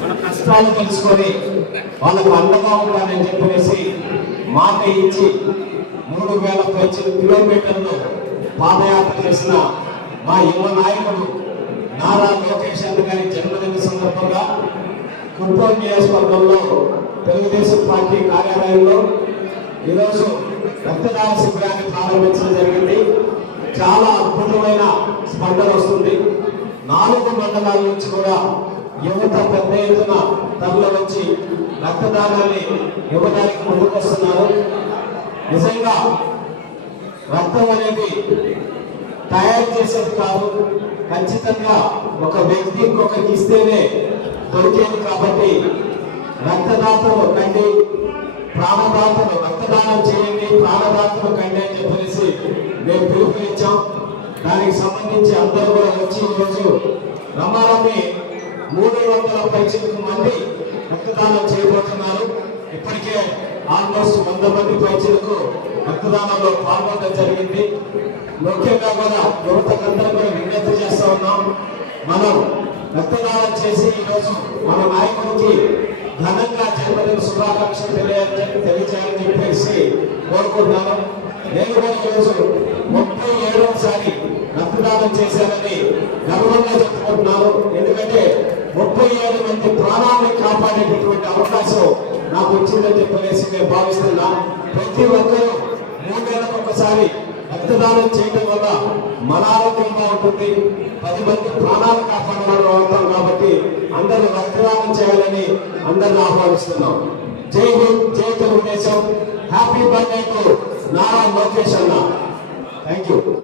మన కష్టాలు తెలుసుకొని వాళ్ళకు అండగా ఉండాలని చెప్పేసి మాట ఇచ్చి మూడు వేల పైచి కిలోమీటర్లు పాదయాత్ర చేసిన మా యువ నాయకుడు నారా లోకేష్ అన్న గారి జన్మదిన సందర్భంగా కుప్పం నియోజకవర్గంలో తెలుగుదేశం పార్టీ కార్యాలయంలో ఈరోజు రక్తదాన శిబిరాన్ని ప్రారంభించడం జరిగింది. చాలా అద్భుతమైన స్పందన వస్తుంది. నాలుగు మండలాల నుంచి కూడా యువత పెద్ద ఎత్తున తరలి వచ్చి రక్తదానాన్ని ఇవ్వడానికి ముందుకొస్తున్నారు. నిజంగా రక్తం అనేది తయారు చేసేది కాదు ఖచ్చితంగా ఒక వ్యక్తి ఇంకొకరికి ఇస్తేనే దొరికేది కాబట్టి రక్తదాతలు కండి ప్రాణదాతలు రక్తదానం చేయండి ప్రాణదాతలు కండి అని చెప్పేసి మేము పిలుపునిచ్చాం. దానికి సంబంధించి అందరూ కూడా వచ్చి ఈరోజు రమారమి మూడు వందల పైచిలకు మంది రక్తదానం చేయబోతున్నారు. ఇప్పటికే ఆల్మోస్ట్ వంద మంది పైచిలకు రక్తదానంలో పాల్గొనడం జరిగింది. ముఖ్యంగా కూడా యువతకందరూ కూడా విజ్ఞప్తి చేస్తా ఉన్నాం. మనం రక్తదానం చేసి ఈరోజు మన నాయకుడికి ఘనంగా జన్మదిన శుభాకాంక్షలు తెలియ తెలియజేయాలని చెప్పేసి కోరుకుంటున్నాను. నేను కూడా ఈరోజు ముప్పై ఏడవసారి రక్తదానం చేశానని గర్వం ముప్పై ఏడు మంది ప్రాణాలను కాపాడేటటువంటి అవకాశం నాకు వచ్చిందని చెప్పేసి నేను భావిస్తున్నా ప్రతి ఒక్కరూ మూడేళ్ళకు ఒకసారి రక్తదానం చేయడం వల్ల మన ఆరోగ్యంగా ఉంటుంది. పది మంది ప్రాణాలు కాపాడడం అవుతాం కాబట్టి అందరూ రక్తదానం చేయాలని అందరిని ఆహ్వానిస్తున్నాం. Jai Hind Jai Telugu Desam. Happy birthday to Nara Lokesh అన్న థ్యాంక్ యూ